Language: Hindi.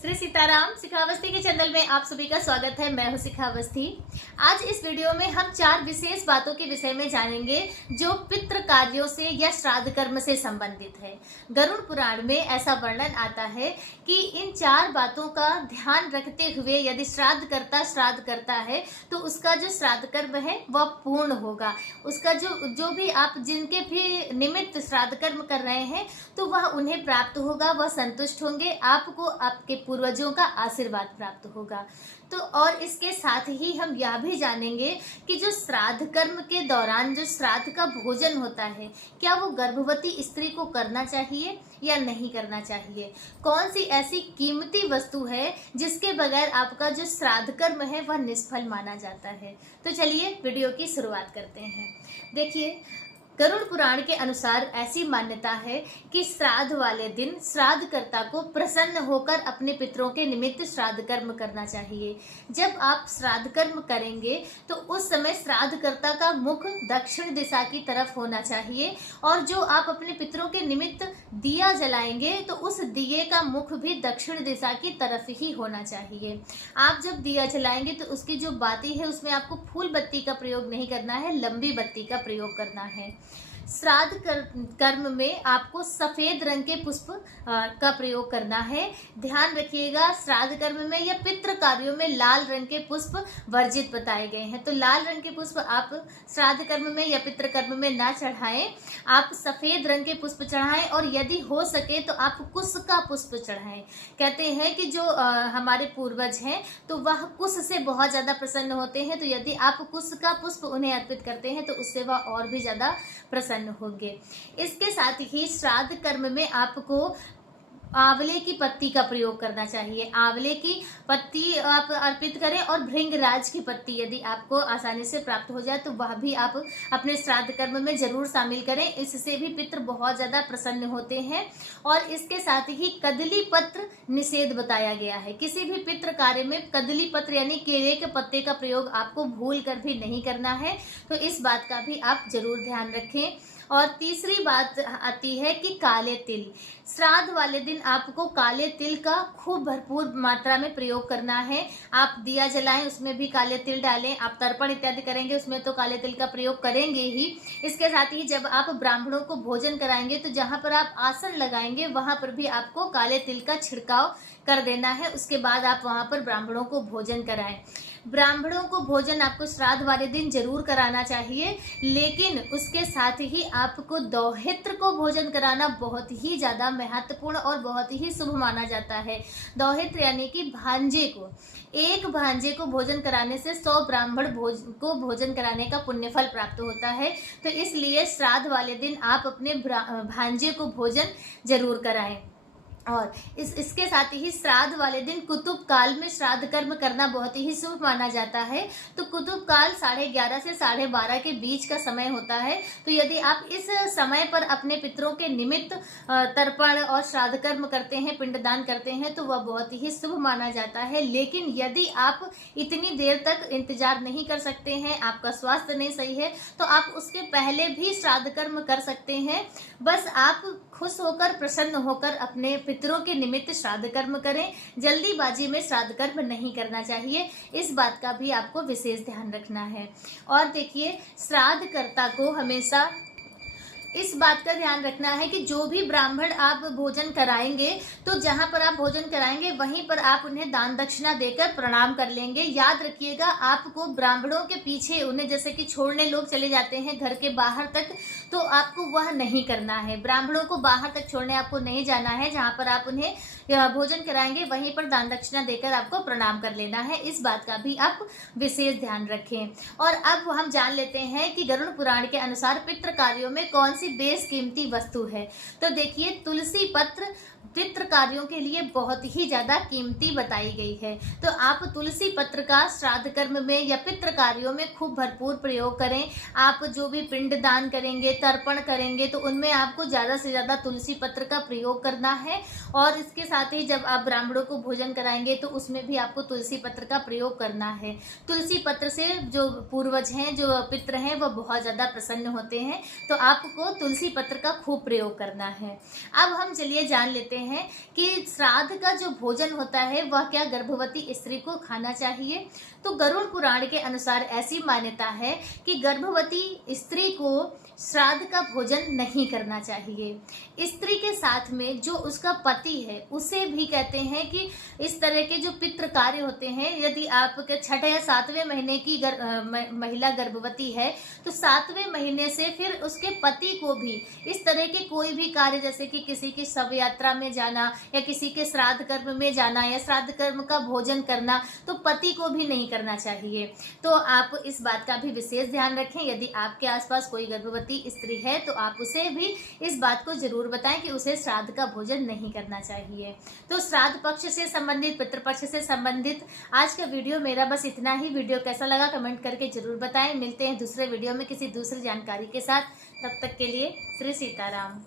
श्री सीताराम। शिखावस्थी के चैनल में आप सभी का स्वागत है। मैं हूं शिखावस्थी। आज इस वीडियो में हम 4 विशेष बातों के विषय में जानेंगे जो पितृ कार्यों से या श्राद्ध कर्म से संबंधित है। गरुड़ पुराण में ऐसा वर्णन आता है कि इन 4 बातों का ध्यान रखते हुए यदि श्राद्ध करता है तो उसका जो श्राद्ध कर्म है वह पूर्ण होगा। उसका जो भी आप जिनके भी निमित्त श्राद्ध कर्म कर रहे हैं तो वह उन्हें प्राप्त होगा, वह संतुष्ट होंगे, आपको आपके पूर्वजों का आशीर्वाद प्राप्त होगा। तो और इसके साथ ही हम यह भी जानेंगे कि जो श्राद्ध कर्म के दौरान जो श्राद्ध का भोजन होता है, क्या वो गर्भवती स्त्री को करना चाहिए या नहीं करना चाहिए। कौन सी ऐसी कीमती वस्तु है जिसके बगैर आपका जो श्राद्ध कर्म है वह निष्फल माना जाता है। तो चलिए वीडियो की शुरुआत करते हैं। देखिए, गरुड़ पुराण के अनुसार ऐसी मान्यता है कि श्राद्ध वाले दिन श्राद्धकर्ता को प्रसन्न होकर अपने पितरों के निमित्त श्राद्ध कर्म करना चाहिए। जब आप श्राद्ध कर्म करेंगे तो उस समय श्राद्धकर्ता का मुख दक्षिण दिशा की तरफ होना चाहिए और जो आप अपने पितरों के निमित्त दिया जलाएंगे तो उस दिए का मुख भी दक्षिण दिशा की तरफ ही होना चाहिए। आप जब दिया जलाएंगे तो उसकी जो बाती है उसमें आपको फूल बत्ती का प्रयोग नहीं करना है, लंबी बत्ती का प्रयोग करना है। श्राद्ध कर्म में आपको सफेद रंग के पुष्प का प्रयोग करना है। ध्यान रखिएगा, श्राद्ध कर्म में या पितृ कार्यों में लाल रंग के पुष्प वर्जित बताए गए हैं। तो लाल रंग के पुष्प आप श्राद्ध कर्म में या पितृ कर्म में ना चढ़ाएं, आप सफेद रंग के पुष्प चढ़ाएं और यदि हो सके तो आप कुश का पुष्प चढ़ाएं। कहते हैं कि जो हमारे पूर्वज हैं तो वह कुश से बहुत ज्यादा प्रसन्न होते हैं, तो यदि आप कुश का पुष्प उन्हें अर्पित करते हैं तो उससे वह और भी ज्यादा प्रसन्न होंगे। इसके साथ ही श्राद्ध कर्म में आपको आंवले की पत्ती का प्रयोग करना चाहिए। आंवले की पत्ती आप अर्पित करें और भृंगराज की पत्ती यदि आपको आसानी से प्राप्त हो जाए तो वह भी आप अपने श्राद्ध कर्म में जरूर शामिल करें। इससे भी पितृ बहुत ज्यादा प्रसन्न होते हैं। और इसके साथ ही कदली पत्र निषेध बताया गया है। किसी भी पितृ कार्य में कदली पत्र यानी केले के पत्ते का प्रयोग आपको भूल कर भी नहीं करना है, तो इस बात का भी आप जरूर ध्यान रखें। और तीसरी बात आती है कि काले तिल। श्राद्ध वाले दिन आपको काले तिल का खूब भरपूर मात्रा में प्रयोग करना है। आप दिया जलाएं उसमें भी काले तिल डालें, आप तर्पण इत्यादि करेंगे उसमें तो काले तिल का प्रयोग करेंगे ही। इसके साथ ही जब आप ब्राह्मणों को भोजन कराएंगे तो जहां पर आप आसन लगाएंगे वहां पर भी आपको काले तिल का छिड़काव कर देना है। उसके बाद आप वहां पर ब्राह्मणों को भोजन कराएं। ब्राह्मणों को भोजन आपको श्राद्ध वाले दिन जरूर कराना चाहिए, लेकिन उसके साथ ही आपको दौहित्र को भोजन कराना बहुत ही ज्यादा महत्वपूर्ण और बहुत ही शुभ माना जाता है। दौहित्र यानी कि भांजे को, एक भांजे को भोजन कराने से 100 ब्राह्मण को भोजन कराने का पुण्यफल प्राप्त होता है। तो इसलिए श्राद्ध वाले दिन आप अपने भांजे को भोजन जरूर कराएं। और इसके साथ ही श्राद्ध वाले दिन कुतुब काल में श्राद्ध कर्म करना बहुत ही शुभ माना जाता है। तो कुतुब काल 11:30 से 12:30 के बीच का समय होता है। तो यदि आप इस समय पर अपने पितरों के निमित्त तर्पण और श्राद्ध कर्म करते हैं, पिंडदान करते हैं, तो वह बहुत ही शुभ माना जाता है। लेकिन यदि आप इतनी देर तक इंतजार नहीं कर सकते हैं, आपका स्वास्थ्य नहीं सही है, तो आप उसके पहले भी श्राद्ध कर्म कर सकते हैं। बस आप खुश होकर प्रसन्न होकर अपने पितरों के निमित्त श्राद्ध कर्म करें। जल्दीबाजी में श्राद्ध कर्म नहीं करना चाहिए, इस बात का भी आपको विशेष ध्यान रखना है। और देखिए, श्राद्धकर्ता को हमेशा इस बात का ध्यान रखना है कि जो भी ब्राह्मण आप भोजन कराएंगे तो जहां पर आप भोजन कराएंगे वहीं पर आप उन्हें दान दक्षिणा देकर प्रणाम कर लेंगे। याद रखिएगा, आपको ब्राह्मणों के पीछे उन्हें जैसे कि छोड़ने लोग चले जाते हैं घर के बाहर तक, तो आपको वह नहीं करना है। ब्राह्मणों को बाहर तक छोड़ने आपको नहीं जाना है। जहां पर आप उन्हें भोजन कराएंगे वहीं पर दान दक्षिणा देकर आपको प्रणाम कर लेना है। इस बात का भी आप विशेष ध्यान रखें। और अब हम जान लेते हैं कि गरुड़ पुराण के अनुसार पितृ कार्यों में कौन सी बेशकीमती वस्तु है। तो देखिए, तुलसी पत्र पितृ कार्यों के लिए बहुत ही ज्यादा कीमती बताई गई है। तो आप तुलसी पत्र का श्राद्ध कर्म में या पितृ कार्यों में खूब भरपूर प्रयोग करें। आप जो भी पिंड दान करेंगे, तर्पण करेंगे, तो उनमें आपको ज्यादा से ज्यादा तुलसी पत्र का प्रयोग करना है। और इसके साथ ही जब आप ब्राह्मणों को भोजन कराएंगे तो उसमें भी आपको तुलसी पत्र का प्रयोग करना है। तुलसी पत्र से जो पूर्वज हैं, जो पितृ हैं, वह बहुत ज्यादा प्रसन्न होते हैं। तो आपको आपको तुलसी पत्र का खूब प्रयोग करना है। अब हम चलिए जान लेते हैं कि श्राद्ध का जो भोजन होता है वह क्या गर्भवती स्त्री को खाना चाहिए। तो गरुड़ पुराण के अनुसार ऐसी मान्यता है कि गर्भवती स्त्री को श्राद्ध का भोजन नहीं करना चाहिए। स्त्री के साथ में जो उसका पति है उसे भी कहते हैं कि इस तरह के जो पितृ कार्य होते हैं, यदि आपके छठे या सातवें महीने की महिला गर्भवती है तो सातवें महीने से फिर उसके पति को भी इस तरह के कोई भी कार्य, जैसे कि किसी की शव यात्रा में जाना या किसी के श्राद्ध कर्म में जाना या श्राद्ध कर्म का भोजन करना, तो पति को भी नहीं करना चाहिए। तो आप इस बात का भी विशेष ध्यान रखें। यदि आपके आसपास कोई गर्भवती स्त्री है तो आप उसे भी इस बात को जरूर बताएं कि उसे श्राद्ध का भोजन नहीं करना चाहिए। तो श्राद्ध पक्ष से संबंधित, पितृपक्ष से संबंधित आज का वीडियो मेरा बस इतना ही। वीडियो कैसा लगा कमेंट करके जरूर बताएं। मिलते हैं दूसरे वीडियो में किसी दूसरी जानकारी के साथ। तब तक के लिए श्री सीताराम।